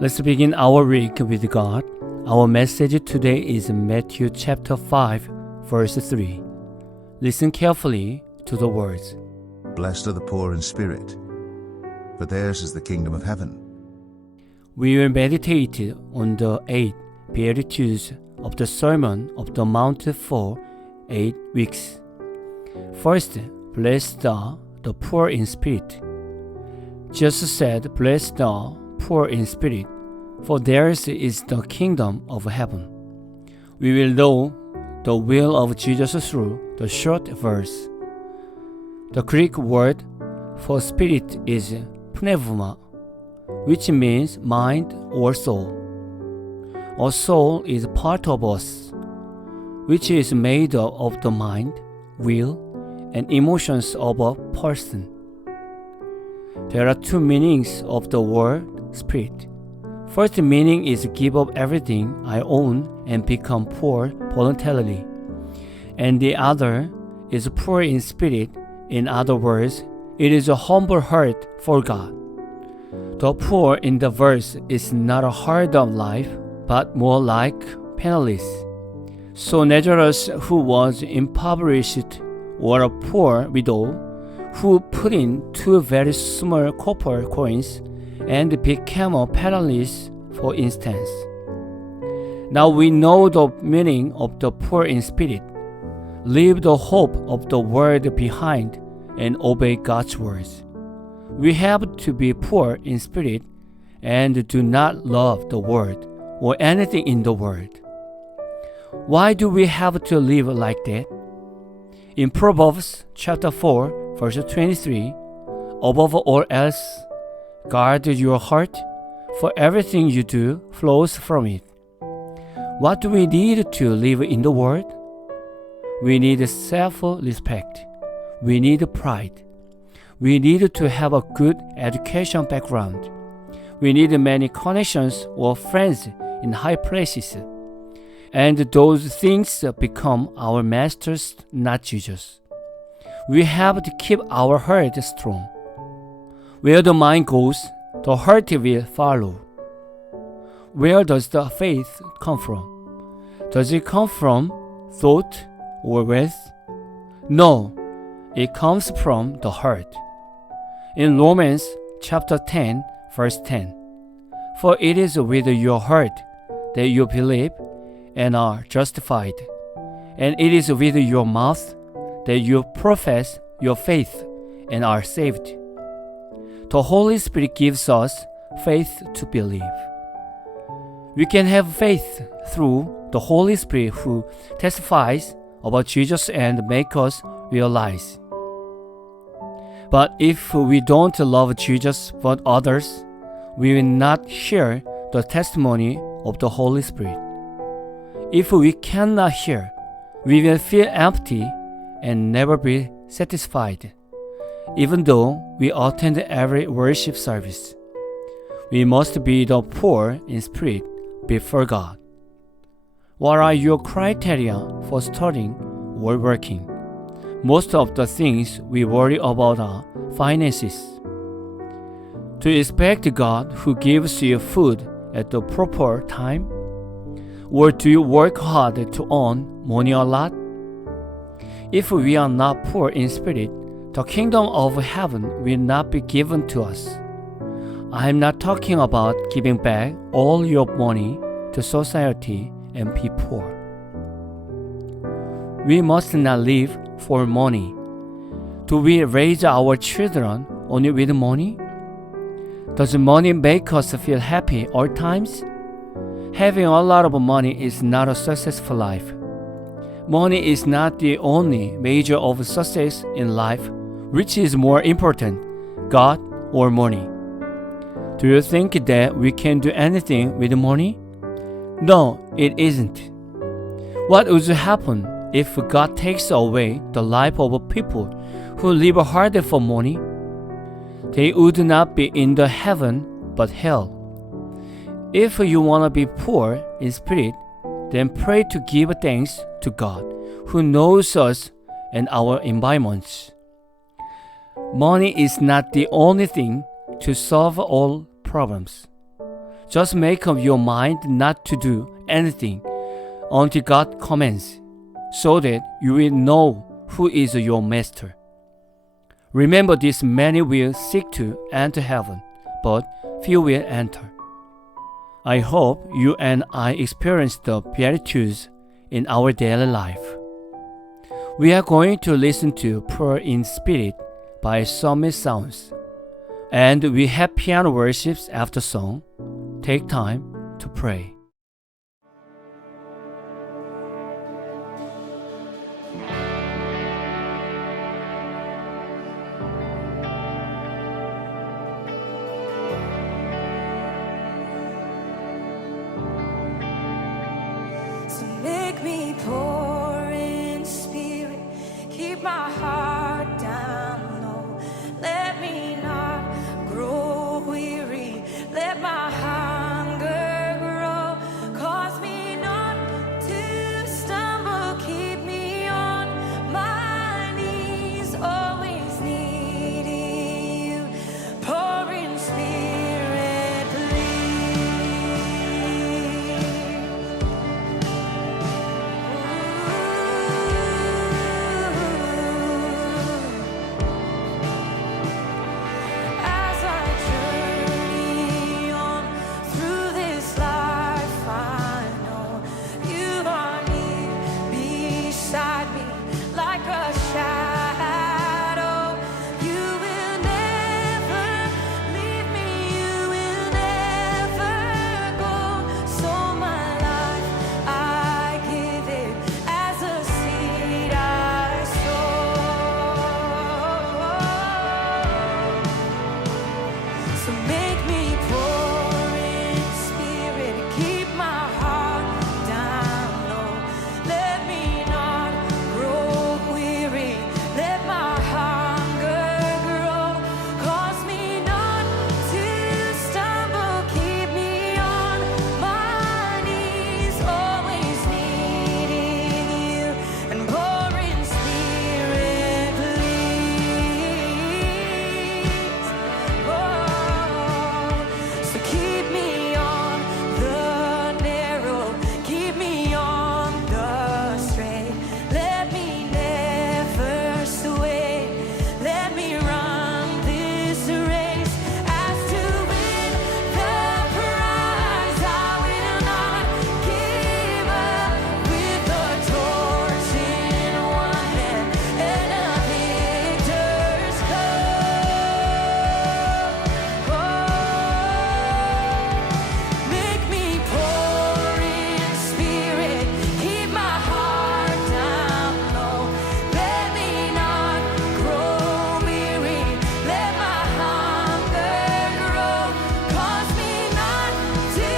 Let's begin our week with God. Our message today is Matthew chapter 5, verse 3. Listen carefully to the words. Blessed are the poor in spirit, for theirs is the kingdom of heaven. We will meditate on the 8 Beatitudes of the Sermon of the Mount for 8 weeks. First, blessed are the poor in spirit. Jesus said, blessed are poor in spirit, for theirs is the kingdom of heaven. We will know the will of Jesus through the short verse. The Greek word for spirit is pneuma, which means mind or soul. A soul is part of us, which is made up of the mind, will, and emotions of a person. There are two meanings of the word spirit. First meaning is give up everything I own and become poor voluntarily. And the other is poor in spirit. In other words, it is a humble heart for God. The poor in the verse is not a hard of life, but more like penniless. So Lazarus, who was impoverished, or a poor widow, who put in 2 very small copper coins and became a penniless, for instance. Now we know the meaning of the poor in spirit. Leave the hope of the world behind and obey God's words. We have to be poor in spirit and do not love the world or anything in the world. Why do we have to live like that? In Proverbs chapter 4, verse 23, above all else, guard your heart, for everything you do flows from it. What do we need to live in the world? We need self-respect. We need pride. We need to have a good education background. We need many connections or friends in high places. And those things become our masters, not Jesus. We have to keep our heart strong. Where the mind goes, the heart will follow. Where does the faith come from? Does it come from thought or wealth? No, it comes from the heart. In Romans chapter 10, verse 10, for it is with your heart that you believe and are justified, and it is with your mouth that you profess your faith and are saved. The Holy Spirit gives us faith to believe. We can have faith through the Holy Spirit who testifies about Jesus and makes us realize. But if we don't love Jesus but others, we will not hear the testimony of the Holy Spirit. If we cannot hear, we will feel empty and never be satisfied, even though we attend every worship service. We must be the poor in spirit before God. What are your criteria for studying or working? Most of the things we worry about are finances. Do you expect God who gives you food at the proper time? Or do you work hard to earn money a lot? If we are not poor in spirit, the kingdom of heaven will not be given to us. I am not talking about giving back all your money to society and be poor. We must not live for money. Do we raise our children only with money? Does money make us feel happy all times? Having a lot of money is not a successful life. Money is not the only measure of success in life. Which is more important, God or money? Do you think that we can do anything with money? No, it isn't. What would happen if God takes away the life of people who live hard for money? They would not be in the heaven but hell. If you want to be poor in spirit, then pray to give thanks to God who knows us and our environments. Money is not the only thing to solve all problems. Just make up your mind not to do anything until God commands, so that you will know who is your master. Remember this: many will seek to enter heaven, but few will enter. I hope you and I experience the Beatitudes in our daily life. We are going to listen to Prayer in Spirit by Summit Sounds, and we have piano worships after song. Take time to pray. So make me pour in spirit, keep my heart down low. Let me not grow weary, let my hunger grow. Cause me not to stumble, keep me on my knees, always needing you. Pour in spirit, please. As I journey on through this life, I know you are near beside me like a shadow. You will never leave me, you will never go. So my life I give it as a seed I sow. So make me pour in spirit, keep my heart down low. Let me not grow weary, let my hunger grow. Cause me not to stumble, keep me on my knees, always needing you. And pour in spirit, please. Oh, so keep me on the narrow, keep me on the straight. Let me never sway, let me run this race as to win the prize. I will not give up, with the torch in one hand and a victor's cup. Make me pour in spirit, keep my heart down low. Let me not grow weary, let my hunger grow. Cause me not to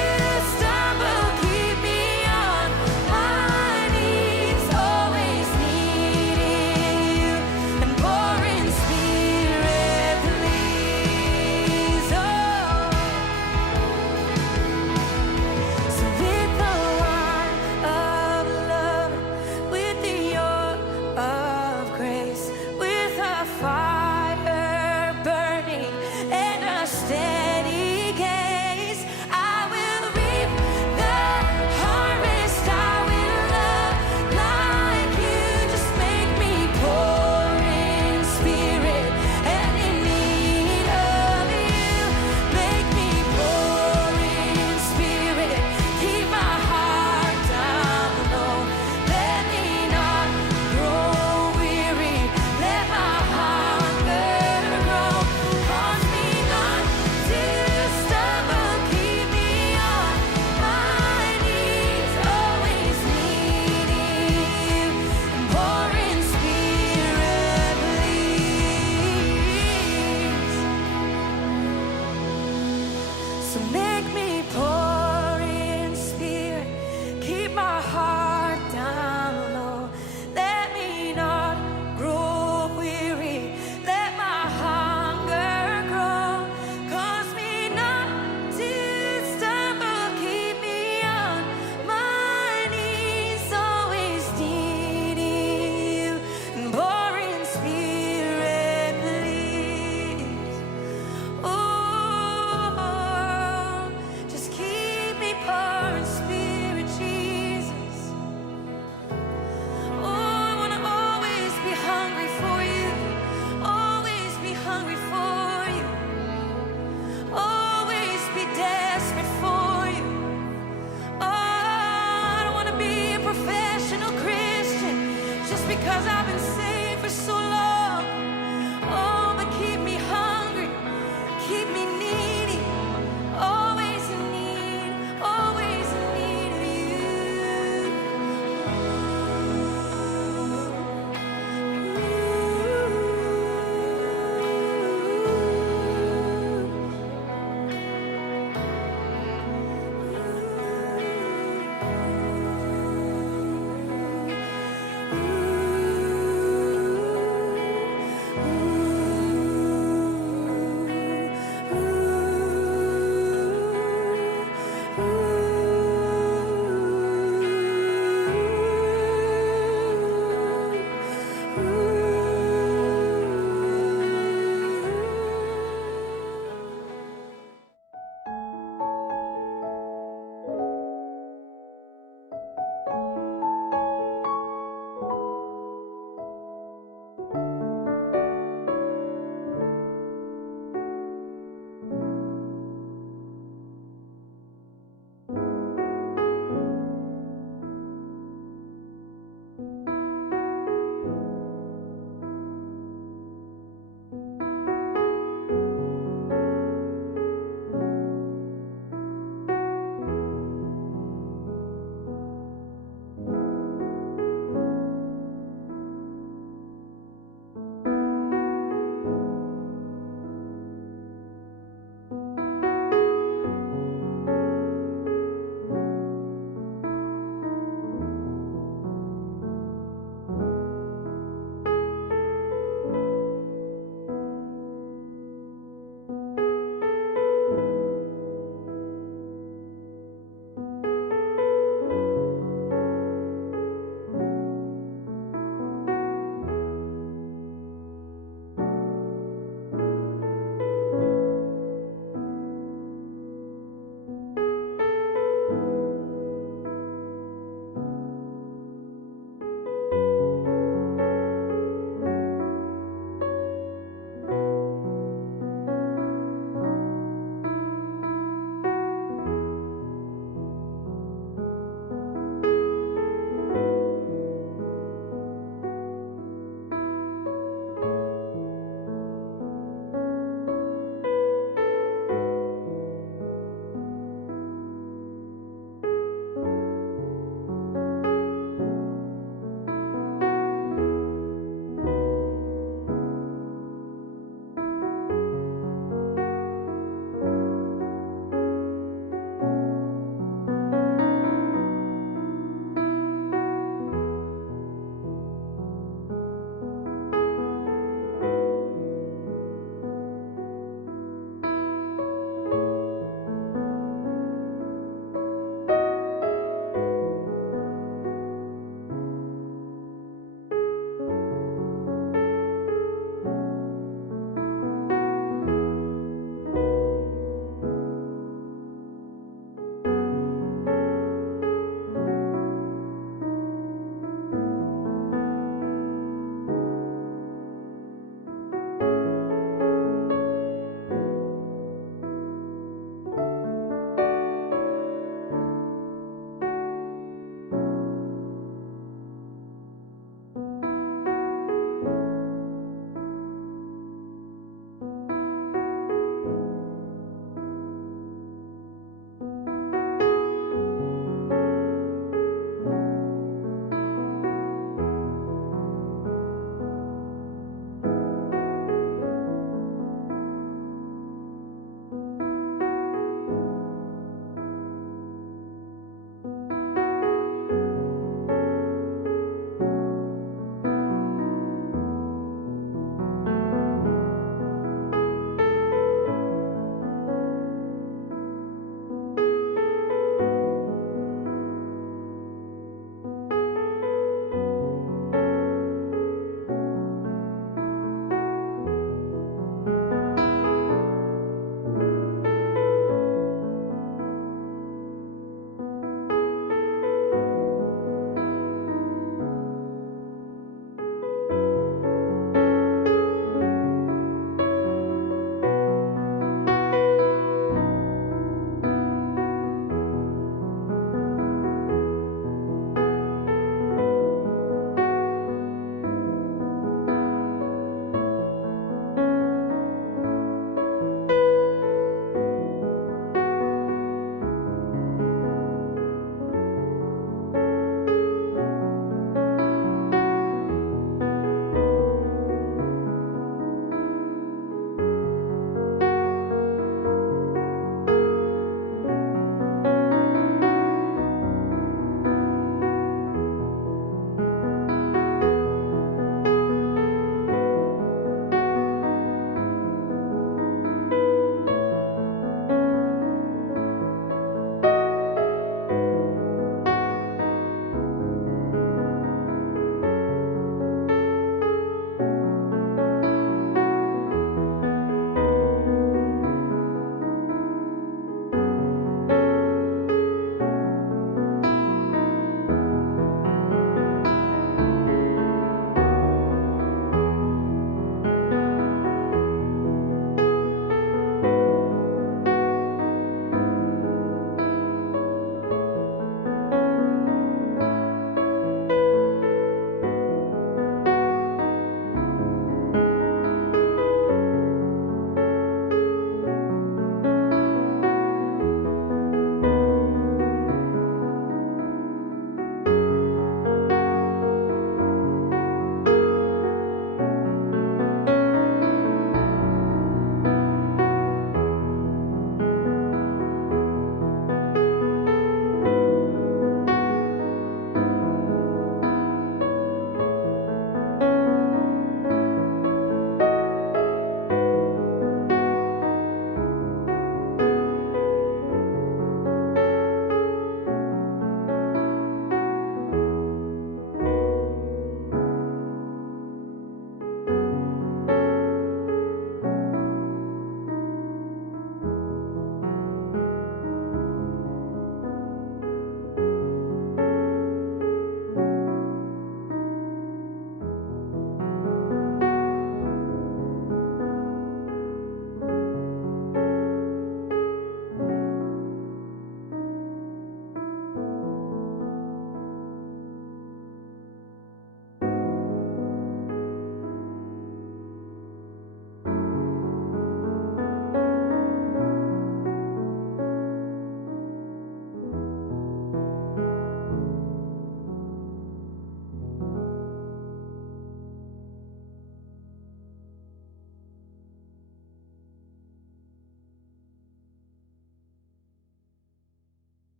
stumble, keep me on my knees, always needing you. And pour in spirit, please. Oh. So with the wine of love, with the oil of grace, with a fire burning and a steady gaze, I will reap the harvest. I will love like you. Just make me pour in spirit and in need of you. Make me pour in spirit, keep my heart down low. Let me not grow weary, let my hunger grow. Cause me not to stumble, keep me on my knees, always needing you. And pour in spirit, please. So make me